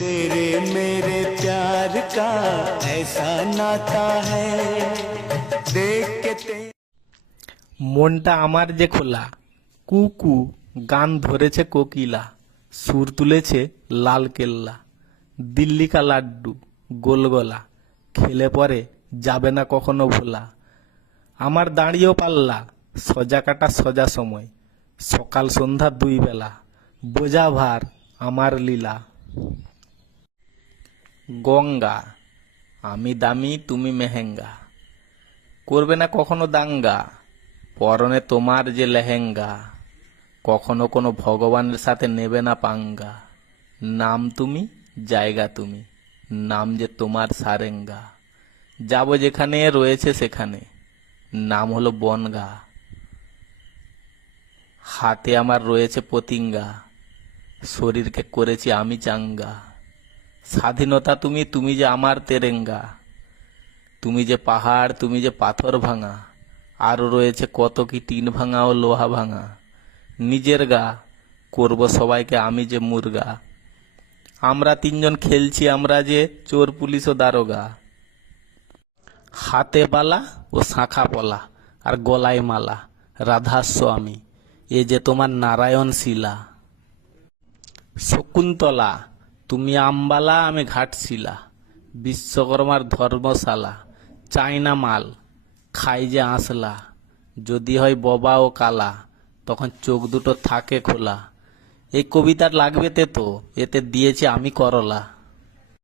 तेरे मेरे प्यार का ऐसा नाता है देख के ते মনটা আমার যে খোলা, কুকু গান ধরেছে কোকিলা, সুর তুলেছে লাল কেল্লা, দিল্লি কা লাড্ডু গোলগলা, খেলে পরে যাবে না কখনো ভোলা। আমার দাঁড়িয়েও পাল্লা, সজা কাটা সজা সময়, সকাল সন্ধ্যা দুই বেলা, বোঝা ভার আমার লীলা। গঙ্গা, আমি দামি তুমি মেহেঙ্গা, করবে না কখনো দাঙ্গা, পরনে তোমার যে লেহেঙ্গা, কখনো কোনো ভগবানের সাথে নেবে না পাঙ্গা। নাম তুমি, জায়গা তুমি, নাম যে তোমার সারেঙ্গা, যাব যেখানে রয়েছে সেখানে, নাম হলো বনগা। হাতে আমার রয়েছে পতিঙ্গা, শরীরকে করেছি আমি চাঙ্গা। স্বাধীনতা তুমি, তুমি যে আমার তেরেঙ্গা, তুমি যে পাহাড়, তুমি যে পাথর ভাঙা, আরও রয়েছে কত কি টিন ভাঙা ও লোহা ভাঙা। নিজের গা করব সবাইকে আমি যে মুর্গা, আমরা তিনজন খেলছি আমরা যে চোর পুলিশ ও দারোগা। হাতে বালা ও শাঁখা পলা আর গলায় মালা, রাধাস্য আমি, এ যে তোমার নারায়ণ শিলা। শকুন্তলা, তুমি আম্বালা আমি ঘাটশিলা, বিশ্বকর্মার ধর্মশালা, চাইনা মাল খাই যে আসলা, যদি হয় ববা ও কালা, তখন চোখ দুটো থাকে খোলা। এই কবিতার লাগবে তো, এতে দিয়েছি আমি করলা।